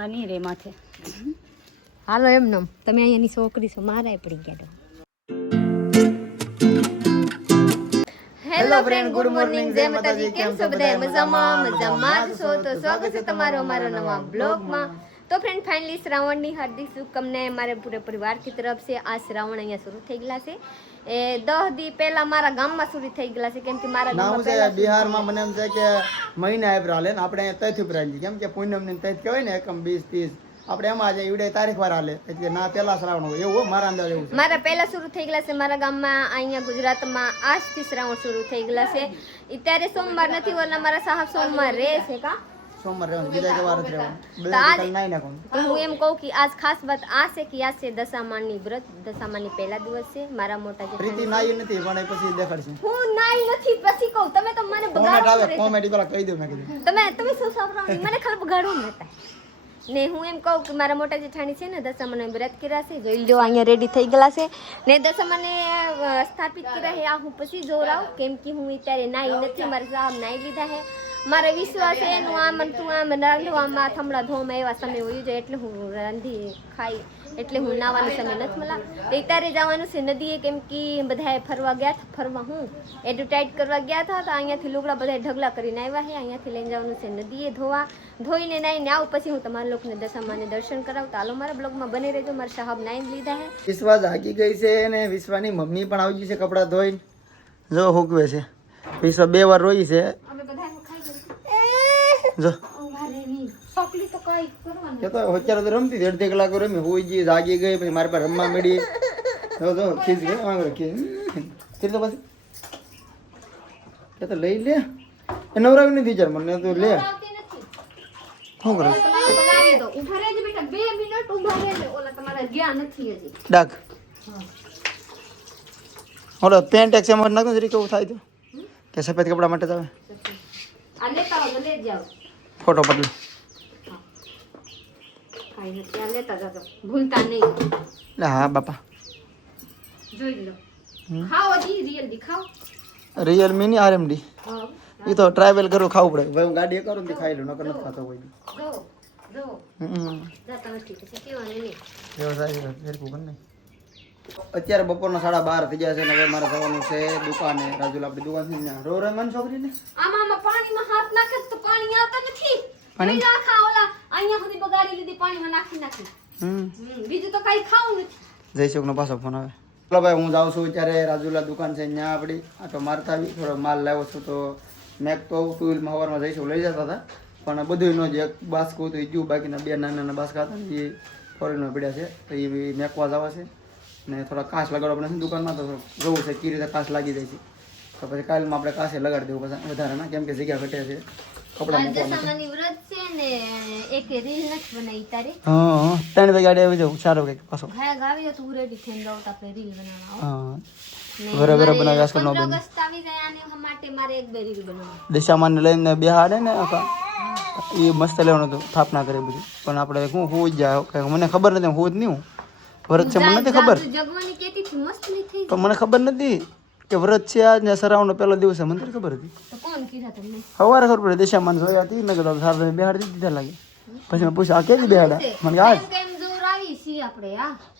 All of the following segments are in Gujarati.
આની રે માથે હાલો એમનો તમે અહીંયાની છોકરી છો મારાય પડી ગયા. હેલો ફ્રેન્ડ, ગુડ મોર્નિંગ, જય માતાજી. કેમ છો બધા? મજામાં છો તો સ્વાગત છે તમારો અમારો નવા બ્લોગમાં. તો ફ્રેન્ડ ફાઇનલી શ્રાવણની હાર્દિક શુભકામનાएं મારે પૂરે પરિવાર की तरफ से. આ શ્રાવણ અહીંયા શરૂ થઈ ગયેલા છે. એ 10 દી પહેલા મારા ગામમાં શરૂ થઈ ગયેલા છે, કેમ કે મારા ગામમાં પહેલા બિહારમાં મને એમ છે કે મહિના એપ્રિલ હાલે ને આપણે તૈથી પ્રાંજી, કેમ કે પૂનમ ની તૈથ કહેવાય ને એકમ 20-30 આપણે એમાં આજે ઈવડે તારીખ વાર હાલે એટલે ના પહેલા શ્રાવણ હોય એવું મારા અંદાજ એવું છે. મારા પહેલા શરૂ થઈ ગયેલા છે મારા ગામમાં. અહીંયા ગુજરાતમાં આજથી શ્રાવણ શરૂ થઈ ગયેલા છે. અત્યારે સોમવાર નથી, વરના મારા સાહેબ સોમવાર રહે છે કા સોમવાર રહેવાનું, બીજા કે વાર જ રહેવાનું. નાઈ નાખવાનું. તો હું એમ કહું કે આજ ખાસ વાત આ છે કે આજ છે દશામાની વ્રત. દશામાની પહેલા દિવસ છે. મારા મોટા જે પ્રીતિ નાઈ નથી પણ એ પછી દેખાડશે. હું નાઈ નથી પછી કહું. તમે તો મને કોમેન્ટ આવે, કોમેડી પેલા કહી દઉં મેં કીધું. તમે શું સાંભળો, મને ખાલી બગાડવું નતા ને. હું એમ કહું કે મારા મોટા જેઠાણી છે ને દશામાને વ્રત કર્યા છે. જોઈ લો અહીંયા રેડી થઈ ગયેલા છે ને દશામાને સ્થાપિત કર્યા છે. આ હું પછી જોરાવ, કેમ કે હું અત્યારે નાઈ નથી. મારા સાહેબ નાઈ લીધા છે. મારે વિશ્વાસ છે એનું આમ તું આમ રાંધવામાં થમડા ધોમાં એવા સમય હોય જાય એટલે હું રાંધી ખાઈ એટલે હું નાવાનો સમય નથી મળા. અત્યારે જવાનું છે નદીએ, કેમ કે બધાએ ફરવા ગયા હતા. ફરવા હું એડવર્ટાઇઝ કરવા ગયા હતા તો અહીંયાથી લુગડા બધા ઢગલા કરીને આવ્યા છે. અહીંયાથી લઈને જવાનું છે નદીએ ધોવા. ધોઈને નાઈને આવું પછી હું તમારા લોકોને દશામાને દર્શન કરાવતા. હાલો મારા બ્લોગમાં બની રહેજો. મારા સાહેબ નાઈને લીધા છે. વિશ્વા જાગી ગઈ છે ને વિશ્વાની મમ્મી પણ આવી ગઈ છે કપડાં ધોઈને. જો હુકવે છે. વિશ્વા 2 વાર રોઈ છે. જો તો અત્યારે તો રમતી 1.5 કલાક રમી હોઈ ગઈ, જાગી ગઈ, પછી મારી પાસે રમવા મળી. જો ખીચ ગઈ ખીચ તો પછી એ તો લઈ લે. એ નવરાવી નથી ચાર મને તો લે. શું કરે ડાક ઓલો પેન્ટ એક્સેમ નાખો જરી કેવું થાય તો કે સફેદ કપડા માટે આવે ફોટો પડી ભૂલતા નહીં. હા બાપા જોઈ લો. ખાઓ જી રિયલ ખાઓ. રિયલમી ની આરએમડી એ તો ટ્રાવેલ કરું ખાવું પડે. ભાઈ હું ગાડી કરું ને ખાઈ લઉં, નકર નથી ખાતો કોઈ. અત્યારે બપોરના 12:30 થઈ ગયા છે ને હવે મારે જવાનું છે દુકાને. રાજુલ આપણી દુકાન છે ત્યાં રો રમન છોકરી ને આમાં પાણીમાં હાથ નાખે તો પાણી આવતા નથી. પાણી નાખા ઓલા અહીંયા સુધી બગાડી લીધી પાણીમાં નાખી. બીજું તો કઈ ખાવું નથી. જયસુખ નો પાછો ફોન આવે. ચલો ભાઈ હું જાઉં છું અત્યારે રાજુલા દુકાન છે ત્યાં આપણી. આ તો મારતા આવી થોડો માલ લાવ્યો છું તો મેક તો 2 વ્હીલમાં સવારમાં જઈશું લઈ જતા હતા પણ બધું નો જે બાસ્કું હતું એ ગયું. બાકીના 2 નાના બાસ્કા હતા એ ફોરેનમાં પડ્યા છે તો એ મેકવા જવા છે ને થોડા કાચ લગાડવા પડે છે દુકાનમાં. તો જોવું છે કઈ રીતે કાચ લાગી જાય છે તો પછી કાલમાં આપણે કાચે લગાડી દેવું પછી વધારાના, કેમ કે જગ્યા ઘટે છે કપડા મૂકવા. 3 વાગે આવી જાઉં 4 વાગે પાછો દશામાન લઈને બેહાડે ને એ મસ્ત લેવાનું હતું સ્થાપના કરે બધી. પણ આપણે હું હોઈ જ જાય મને ખબર નથી, હું જ નહીં હું વ્રત છે મને નથી ખબર. પણ મને ખબર નથી કે વ્રત છે આજ ને શ્રાવણનો પહેલો દિવસ છે, મને તો ખબર હતી. સવારે ખબર પડે દશામાન જોયા હતી ને કીધું સારા બેહાડી દીધા લાગે. પછી મેં પૂછ્યું આ ક્યાંથી બેહાડા? મને આજ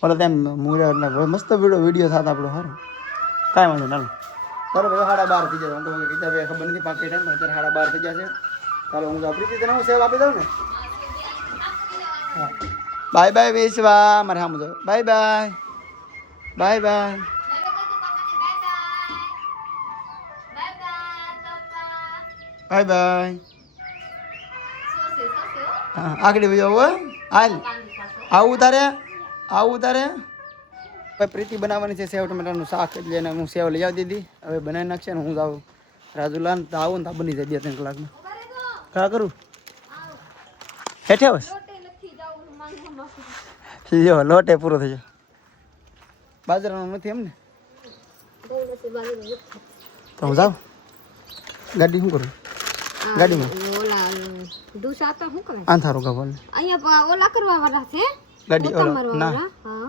ઓલા તેમ મુરે મસ્ત વિડીયો થતા આપણો સારું કાંઈ વાંધો ના. ચાલો ભાઈ 12:30 થઈ જાય. હું તો ભાઈ ખબર નથી પાકી ટાઈમ અત્યારે 12:30 થઈ જશે. ચાલો હું પ્રીતિ તને હું સેવ આપી દઉં ને. હા બાય બાય વિશ્વા મારે હા મજા bye bye bye bye. Bye bye. હા આગળ ભાઈ આવું હાલ આવું તારે ભાઈ પ્રીતિ બનાવવાની છે સેવ ટમેટાનું શાક એટલે એને હું સેવ લઈ આવી દીધી. હવે બનાવી નાખશે ને હું જાઉં રાજુલાન તો આવું ને તો બની જાય 2-3 કલાકમાં. કા કરું હેઠે બસ લ્યો લોટે પૂરો થઈ જાય. બાજરાનો નથી એમ ને તો હું જાઉં. ગાડી શું કરું ગાડીમાં આંથારો ગવાલ અહીંયા ઓલા કરવા વાળા છે ગાડી ઓલા ના. હા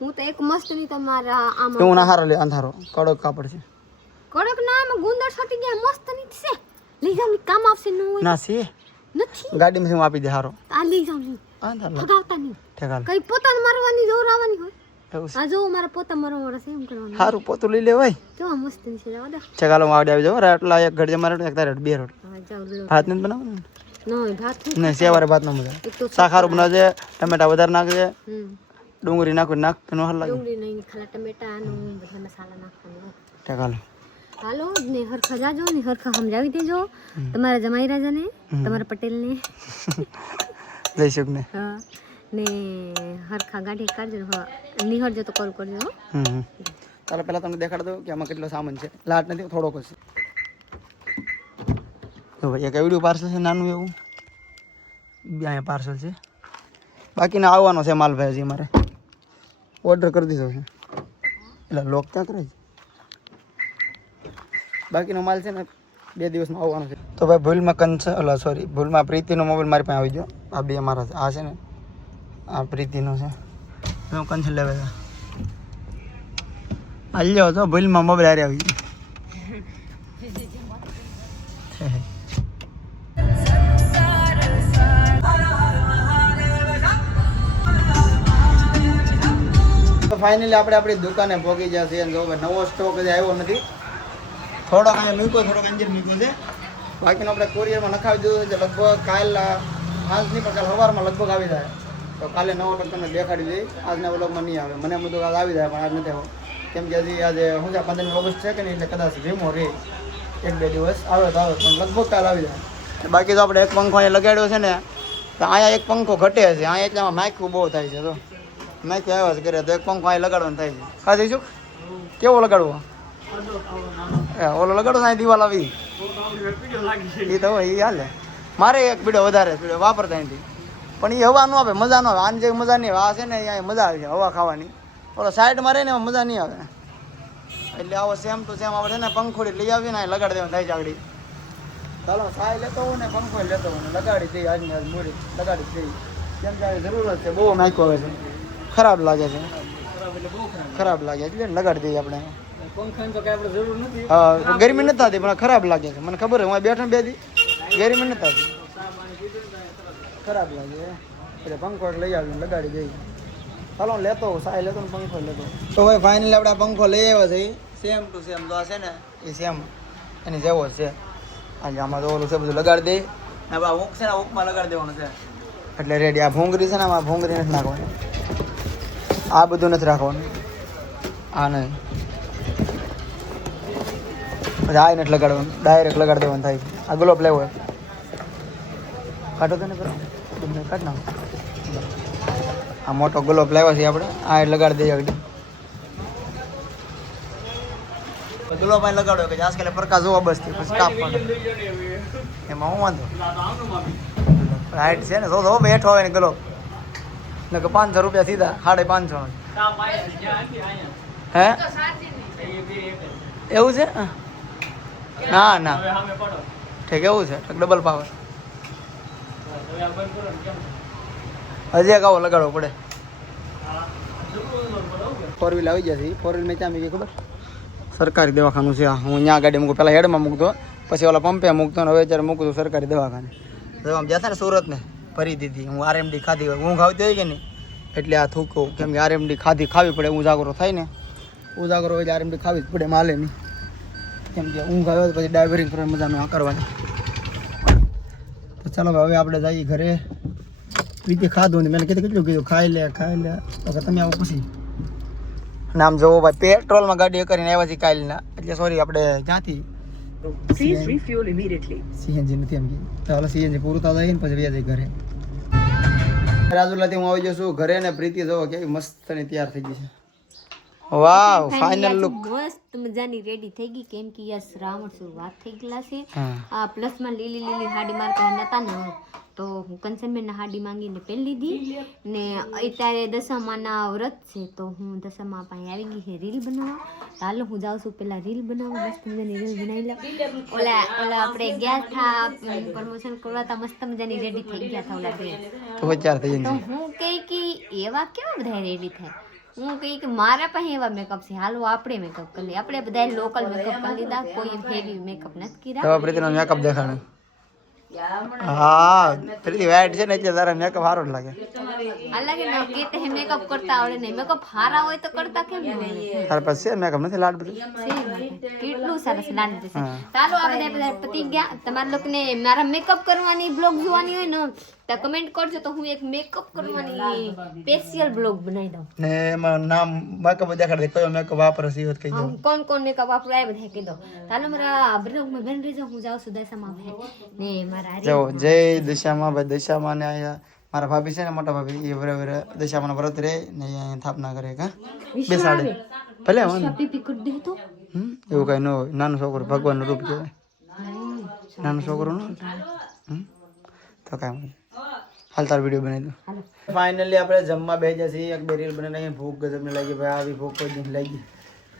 હું તો એક મસ્ત ની તમારા આમાં હું ના હારા લે અંધારો કડક કાપડ છે. કડક ના આમાં ગુંદર છટી ગયા મસ્ત ની છે લઈ જાવ ને, કામ આવશે ન હોય ના સી નથી. ગાડીમાં હું આપી દે હારો આ લઈ જાવ નહીં, હા ચાલ ફગાવતા નહીં. ઠેકાલ કઈ પોતાને મારવાની જોર આવવાની હોય. એવું છે આ જો મારા પોતા મારવા છે એમ કરવાનું. સારું પોતું લઈ લેવાય કેવા મસ્ત છે જાવ દે. ઠેકાલો હું આવડે આવી જાવ એટલા એક ઘડી મારે એક તારે બે રોટ હા જાવ લો. ભાત નથી બનાવવાનું નહીં ભાત નહીં સેવારે ભાત ન મજા એક તો શાક સારું બનાવજે ટમેટા વધારે નાખજે હમ ડુંગળી નાખું નાખ તો હાલ લાગે ડુંગળી નહીં, ખાલા ટમેટાનું બધા મસાલા નાખવાના. ઠેકાલો હાલો ને હરખા જાજો ને હરખા સમજાવી દેજો તમારા જમાઈ રાજાને, તમારા પટેલને. જયસુખ ને હા ને હરખા ગાડી કાઢજો. હા નિહળજો તો કોલ કરજો હો. ચાલો પહેલાં તમને દેખાડ દઉં કે આમાં કેટલો સામાન છે. લાટ નથી થોડોક જ છે. ભાઈ એક એવડું પાર્સલ છે નાનું એવું, અહીંયા પાર્સલ છે. બાકીના આવવાનો છે માલ ભાઈ હજી મારે ઓર્ડર કરી દીધો છે. એટલે લોક ક્યાં કરે છે. બાકીનો માલ છે ને 2 દિવસમાં આવવાનો છે. તો ભાઈ ભૂલમાં ભૂલમાં પ્રીતિનો મોબાઈલ મારી પાસે આવી ગયો. આ બે મારા છે. આ છે ને આ પ્રીતિનો છે. હું કંચ લેવા છે. હાલ્યો તો ભૂલમાં મોબાઈલ હારે આવી ગયો. તો ફાઇનલી આપણે આપણી દુકાને પહોંચી ગયા છીએ. જો નવો સ્ટોક હજી આવ્યો નથી. થોડોક અહીંયા મૂક્યો, થોડોક અંજીર મૂક્યો છે. બાકીનો આપણે કોરિયરમાં નખાવી દીધું છે. લગભગ કાલ આજ નહીં પણ કાલ સવારમાં લગભગ આવી જાય. તો કાલે નવો સ્ટોક તમને દેખાડી દઈ. આજના વ્લોગમાં નહીં આવે. મને બધું કાલ આવી જાય પણ આજ નથી આવ્યો. કેમ કે હજી આજે શું છે 15 ઓગસ્ટ છે કે નહીં, એટલે કદાચ વીમો રહે 1-2 દિવસ આવે તો આવે, પણ લગભગ કાલ આવી જાય. બાકી તો આપણે એક પંખો અહીંયા લગાડ્યો છે ને, તો અહીંયા એક પંખો ઘટે છે. અહીંયા એટલે આમાં માઇકું બહુ થાય છે. તો માઇક આવ્યા જ કરે તો એક પંખો અહીં લગાડવાનું થાય છે. હા જઈશું કેવો લગાડવો? ઓલો લગાડો અહીં દિવાલ આવી એ તો હોય એ હાલે. મારે એક પીડો વધારે પીડો વાપરતા અહીંથી, પણ એ હવા ન આપે, મજા ન આવે. આની જેવી મજા નહીં. આ છે ને અહીંયા મજા આવે છે હવા ખાવાની. ઓલો સાઈડમાં રહે ને એમાં મજા નહીં આવે. એટલે આવો સેમ ટુ સેમ આપણે છે ને પંખોડી લઈ આવીને અહીં લગાડી દેવાનું થાય ચાગડી. ચાલો સાય લેતો હોઉં ને પંખો લેતો હોઉં ને લગાડી દઈએ. આજની આજ મૂડી લગાડી દઈએ. કેમ કે જરૂરત છે. બહુ નાખ્યો આવે છે. ખરાબ લાગે છે. ખરાબ લાગે એટલે લગાડી દઈએ આપણે. હા ગરમી નથી થતી પણ ખરાબ લાગે છે. મને ખબર છે હું બેઠો 2 દી ગરમી નથી થતી. ખરાબ લાગે એટલે પંખો લઈ આવીને લગાડી દઈએ. ચાલો લેતો સાય લેતો ને પંખો લેતો. તો ભાઈ ફાઇનલી આપણે પંખો લઈ આવ્યા છે. સેમ ટુ સેમ તો આ છે ને એ સેમ એની જેવો જ છે. આજે આમાં તો ઓલું છે બધું લગાડી દઈએ. હવે આ ઊંઘ છે ને ઊંઘમાં લગાડી દેવાનું છે એટલે રેડી. આ ભૂંગળી છે ને આમાં ભૂંગળી નથી નાખવાની. આ બધું નથી રાખવાનું. આ નહીં પછી આ નથી લગાડવાનું. ડાયરેક્ટ લગાડી દેવાનું થાય. આ ગ્લોબ લેવો હોય કાઢો તો ને કરો કાઢ નાખો. આ મોટો ગ્લોબ લાવ્યો છે આપણે. આ લગાડી દઈએ આગળ. ગ્લોબ અહીં લગાડો કે આજકાલ પ્રકાશ જોવા બસ પછી કાપવાનો. એમાં હું વાંધો હાઈટ છે ને તો બેઠો હોય ને ગ્લોબ ને કે 500 રૂપિયા સીધા 550. હે એવું છે? ના ના ઠીક એવું છે. ડબલ પાવર હજી એક આવો લગાડવો પડે. 4 વ્હીલ આવી ગયા છે. 4 વ્હીલ મેં ક્યાં મૂકી ખબર? સરકારી દવાખાનું છે. હું અહીંયા ગાડી મૂકું. પહેલાં હેડમાં મૂકતો, પછી ઓલા પંપે મૂકતો ને હવે અત્યારે મૂકું છું સરકારી દવાખાને. તો આમ જતા ને સુરત ને ભરી દીધી. હું RMD ખાધી હોય. ઊંઘ આવતી હોય કે નહીં એટલે આ થૂકું. કેમ કે RMD ખાવી પડે. ઉજાગરો થાય ને ઉજાગરો હોય એટલે RMD ખાવી જ પડે. માલે નહીં. કેમ કે ઊંઘ આવે તો પછી ડાયવરિંગ કરવાની મજા ન કરવાની. તો ચાલો હવે આપણે જઈએ ઘરે. રીતે ખાધું ને મેં કેટલું કીધું ખાઈ લે તો તમે આવો પછી નામ જોવો ભાઈ. પેટ્રોલમાં ગાડી કરીને આવ્યા છીએ કાલના. એટલે સોરી આપણે ક્યાંથી CNG નથી એમ કે ચાલો CNG પૂરું થવા જઈએ ને પછી વ્યા જઈએ ઘરે. રાજુલાથી હું આવી જશું ઘરે ને પ્રીતિ જોવો કેવી મસ્ત ની તૈયાર થઈ ગઈ છે. વાવ ફાઇનલ લુક મસ્ત મજાની રેડી થઈ ગઈ. કેમ કે યસ શ્રાવણ શરૂઆત થઈ ગયેલા છે. આ પ્લસમાં લીલી હાડી માર પાસે નતા ને તો હું કંચનબેનના હાડી માંગીને પહેરી લીધી ને અત્યારે દશામાના વ્રત છે તો હું દશામા પાસે આવી ગઈ છે રીલ બનાવવા. હાલો હું જાઉં છું પેલા રીલ બનાવવા. મસ્ત મજાની રીલ બનાવી લઉં. ઓલા આપણે ગયા હતા પ્રમોશન કરવા તા મસ્ત મજાની રેડી થઈ ગયા હતા ઓલા બે. તો વિચાર થઈ તો હું કહી કે એવા કેવા બધા રેડી થાય હું કહી કે મારા પાસે એવા મેકઅપ છે, હાલો આપણે મેકઅપ કરી લઈએ. આપણે બધા લોકલ મેકઅપ કરી લીધા, કોઈ હેવી મેકઅપ નથી કર્યા. તો પ્રીતિનો મેકઅપ દેખાડે. હા પ્રીતિ વાઈટ છે ને એટલે તારા મેકઅપ સારો જ લાગે. હાલાકી ના કેતે હે મેકઅપ કરતા આવડે નહીં. મેકઅપ હારા હોય તો કરતા કેમ ન આવડે? તારા પાસે છે મેકઅપ નથી લાડ બધી? કેટલું સરસ લાગે છે. ચાલો આ બધા પતી ગયા. તમારા લોકોને મારા મેકઅપ કરવાની બ્લોગ જોવાની હોય ને તો કમેન્ટ કરજો, તો હું એક મેકઅપ કરવાની સ્પેશિયલ બ્લોગ બનાવી દઉં. ને એમાં નામ મેકઅપ દેખાડ દે, કયો મેકઅપ વાપરે છે એ કહી દો. કોણ કોણ મેકઅપ વાપરું એ બધા કહી દો. ચાલો મારા બ્લોગમાં બન રહેજો. હું જાઉં છું દશામાં ને મારા જો જય દશામાં ભાઈ. દશામાં ને આયા મારા ભાભી છે ને મોટા ભાભી, એ બરાબર દશામાં વ્રત રહે ને અહીંયા સ્થાપના કરે. કા બેસાડે ભલે પીપી કરી દે તો એવું કઈ ન હોય. નાનું છોકરું ભગવાનનું રૂપ કહેવાય. નાનું છોકરું ન તો કાંઈ હાલ તાર વિડીયો બનાવી દો. ફાઇનલી આપણે જમવા બેઠા છીએ. એક બે રીલ બનાવી. ભૂખ ગજબને લાગી ભાઈ. આવી ભૂખ કોઈ દિન લાગી.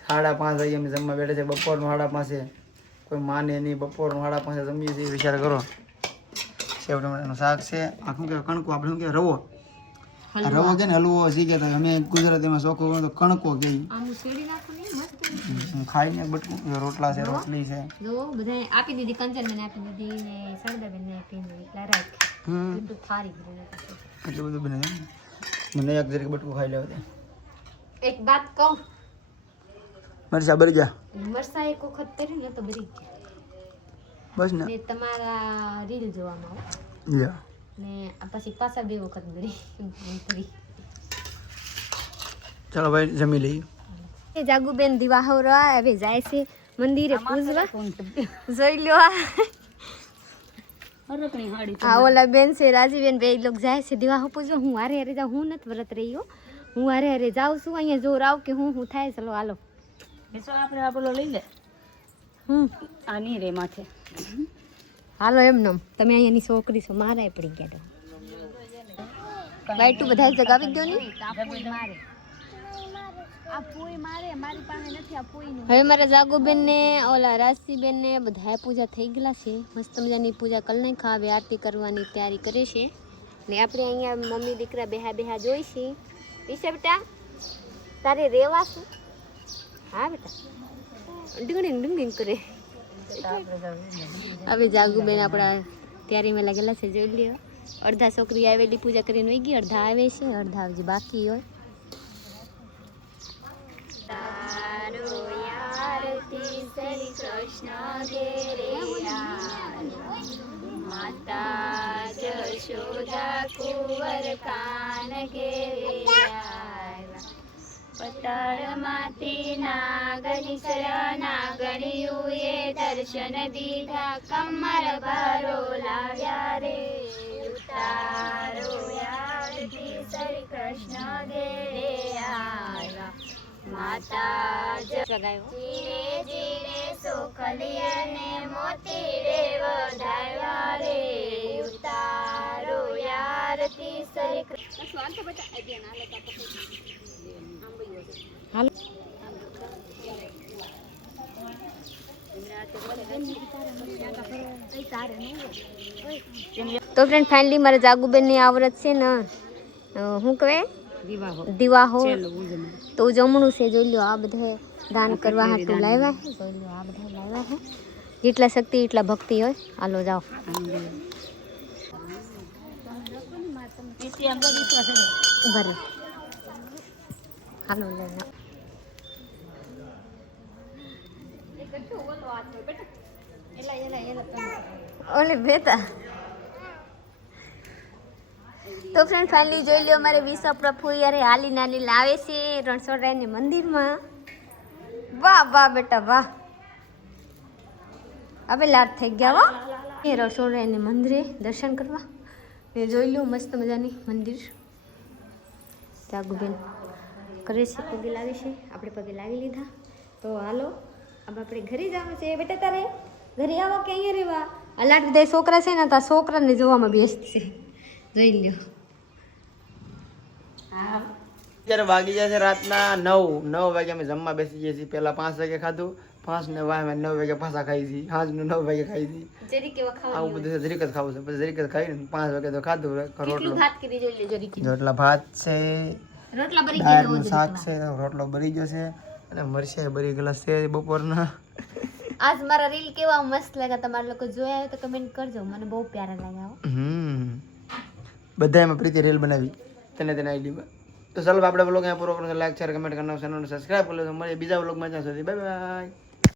5:30 વાગે અમે જમવા બેઠા છે. બપોરનું 5:30 કોઈ માને નહીં. બપોરનું 5:30 જમીએ છીએ. વિચાર કરો. સેવ ટમેટાનું શાક છે. આ શું કહેવાય કણકો, આપણે શું કહેવાય રવો. રવો કે ને હલવો શીખે તો અમે ગુજરાતીમાં ચોખ્ખું તો કણકો કહીએ. આનું શેડી નાખો ને મસ્ત ખાઈને બટકું. રોટલા છે, રોટલી છે. જો બધાય આપી દીધી. કંચનબેન આપી દીધી ને સરદાબેન ને આપી દીધી. એટલા રાખ એટલું થારી ભરીને પછી એટલું બધું બને છે. મને એક જરીક બટકું ખાઈ લેવા દે. એક વાત કહું, મરચા બરી ગયા મરસા એક વખત કરી ને તો બરી ગયા. બસ ને ને તમારા રીલ જોવામાં આવે યા ને આ પછી પાછા 2 વખત બરી. ચાલો ભાઈ જમી લઈએ. એ જાગુબેન દિવાહરા હવે જાય છે મંદિરે પૂજવા. જોઈ લો આ ઓલા બેન છે રાજીબેન, બે લોક જાય છે દિવાહો પૂજવા. હું હારે હારે જાઉં. હું નથી વ્રત રહી હો. હું હારે હારે જાઉં છું. અહીંયા જોર આવ કે હું થાય. ચલો હાલો આપણે આપણો લઈ લે. આ નહીં રે માથે. હાલો એમ નમ તમે અહીંયાની છોકરી છો. મારાય પડી ગયા. બાઈટું બધા જગાવી દો ને. હવે મારા જાગુબેન ને ઓલા રાશિબેન ને બધા પૂજા થઈ ગયેલા છે. મસ્ત મજાની પૂજા કરી નાખી. હવે આરતી કરવાની તૈયારી કરે છે ને આપણે અહીંયા મમ્મી દીકરા બેહા જોઈ છે. ઈશા બેટા તારે રેવાશું? હા બેટા ડુંગળી કરે. હવે જાગુબેન આપણા તૈયારીમાં લાગેલા છે. જોઈ લ્યો. અડધા છોકરી આવેલી પૂજા કરીને વહી ગઈ. અડધા આવે છે, અડધા હજી બાકી હોય. માતા જશોદા કુંવર કાન પતાળમાંથી નાગની નાગણીઓએ દર્શન દીધા. કમર ભરો લાવ્યા રે ઉતારો યારથી શ્રી કૃષ્ણ ઘેરે આવ્યા. માતા જીરે જીરે સુખલિયાને મોતી રે વધાવ્યા રે ઉતારો યારથી શ્રી કૃષ્ણ. તો ફ્રેન્ડ ફાઇનલી મારા જાગુબેન ની આવરત છે ને શું કહેવાય દિવાહો તો જમણું છે. જોઈ લો આ બધા દાન કરવા હાટું લાવ્યા છે. જોઈ લો આ બધા લાવ્યા છે. જેટલા શક્તિ એટલા ભક્તિ હોય. હાલો જાઓ ભરે હાલો લઈ ઓલે બેટા. તો ફ્રેન્ડ ફાઇનલી જોઈ લો અમારે વિશ્વપ્રભુ યારે હાલી નાલી લાવે છે રણછોડરાયની મંદિરમાં. વાહ વાહ બેટા વાહ. હવે લાટ થઈ ગયા હો એ રણછોડરાયની મંદિરે દર્શન કરવા. ને જોઈ લો મસ્ત મજાની મંદિર. જાગુબેન કરે છે, પગે લાગે છે. આપણે પગે લાગી લીધા. તો હાલો હવે આપણે ઘરે જવાનું છે. બેટા તારે ઘરે આવો કે અહીંયા રહેવા? અલાટ બધા છોકરા છે ને તો આ છોકરાને જોવામાં વ્યસ્ત છે. જોઈ લ્યો. અત્યારે વાગી જાય છે રાતના 9 વાગે અમે જમવા બેસી જઈએ છીએ. પહેલા 5 વાગે ખાધું. 5 ને 9 વાગે પાછા ખાઈ છીએ. સાંજનું 9 વાગે ખાઈ છીએ. જરીક એવા ખાવા આવું બધું જરીક જ ખાવું છે. પછી જરીક જ ખાઈ ને 5 વાગે તો ખાધું રોટલો. ભાત કરી જોઈ લે જરીક. રોટલા ભાત છે. રોટલા બરી દાળનું શાક છે, રોટલો બરી ગયો છે અને મરચાં બરી ગયેલા છે બપોરના. આજ મારા રીલ કેવા મસ્ત લાગ્યા, તમારા લોકો જોયા હોય તો કમેન્ટ કરજો, મને બહુ પ્યારા લાગ્યા. બધા એમાં પ્રીતિ રીલ બનાવી તેને આઈડીમાં. તો ચાલો આપણે બ્લોગ અહીંયા પૂરો કરીને લાઈક શેર કમેન્ટ કરવાનું ચેનલને સબસ્ક્રાઈબ કરી લો. મળીએ બીજા બ્લોગમાં. ત્યાં સુધી બાય બાય.